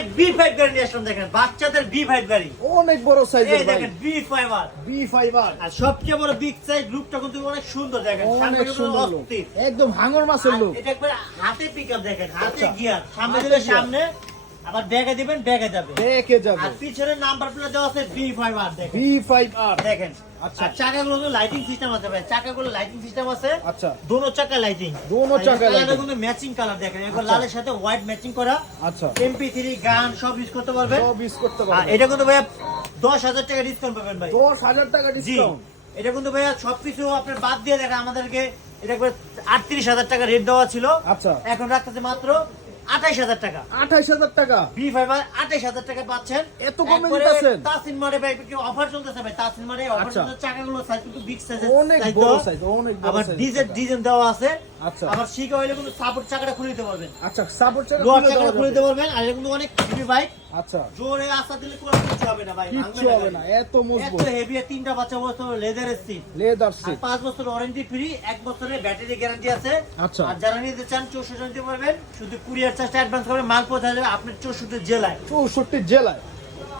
বাংলাদেশে B five গাড়ি নিয়ে আসলাম দেখেন বাচ্চাদের বি ফাইভ গাড়ি। অনেক বড় সাইজ এই দেখেন বি ফাইভ আর বি ফাইবার আর সবচেয়ে বড় বিগ সাইজ লুকটা কিন্তু অনেক সুন্দর দেখেন অনেক সুন্দর একদম হাঙর মাছের লোক এটা একবার হাতে পিকআপ দেখেন হাতে আচ্ছা। গিয়ার সামনে দিলে সামনে আবার ব্যাগে দিবেন ব্যাগে যাবে। দেখে যাবে। আর পিছনে নাম্বার প্লেট দেওয়া আছে দেখেন। দেখেন। আচ্ছা। চাকাগুলো লাইটিং সিস্টেম আছে ভাই। চাকাগুলো লাইটিং সিস্টেম আছে। আচ্ছা। দোনো চাকা লাইটিং দোনো চাকা lighting। কিন্তু ম্যাচিং কালার দেখেন। আচ্ছা। লালের সাথে হোয়াইট ম্যাচিং করা। আচ্ছা। গান সব ইউজ করতে পারবেন। সব ইউজ করতে আর পারবে এটা কিন্তু দশ হাজার টাকা ডিসকাউন্ট পাবেন ভাই। দশ হাজার টাকা ডিসকাউন্ট এটা কিন্তু ভাইয়া সবকিছু আপনার বাদ দিয়ে দেখেন আমাদেরকে এটা আটত্রিশ হাজার টাকা রেট দেওয়া ছিল। আচ্ছা। এখন রাখতেছে মাত্র আঠাইশ হাজার টাকা। আঠাইশ হাজার টাকা? বি ফাইবার আঠাইশ হাজার টাকা পাচ্ছেন। এত কমে দিতেছেন? তাসিন মারে ভাই অফার চলতেছে ভাই তাসিন মারে অফার আচ্ছা। চাকাগুলো সাইজ কিন্তু বিগ সাইজ অনেক বড় সাইজ অনেক বড় আবার সাইজ ডিজেল ডিজাইন দেওয়া আছে। আচ্ছা। আবার শিখা হইলে কিন্তু সাপোর্ট চাকাটা খুলে দিতে পারবেন। আচ্ছা সাপোর্ট চাকা লোয়ার চাকাটা খুলে দিতে পারবেন। আর এটা অনেক হেভি বাইক আচ্ছা। জোরে আসা দিলে কোনো কিছু হবে না ভাই কিচ্ছু হবে না এত এত হেভি তিনটা বাচ্চা বছর লেদার সিট লেদার সিট পাঁচ বছর ওয়ারেন্টি ফ্রি এক বছরের ব্যাটারি গ্যারান্টি আছে। আচ্ছা। আর যারা নিতে চান চৌষট্টি পারবেন। শুধু কুরিয়ার চার্জটা অ্যাডভান্স করবেন মাল পৌঁছা যাবে আপনার চৌষট্টি জেলায়। চৌষট্টি জেলায়।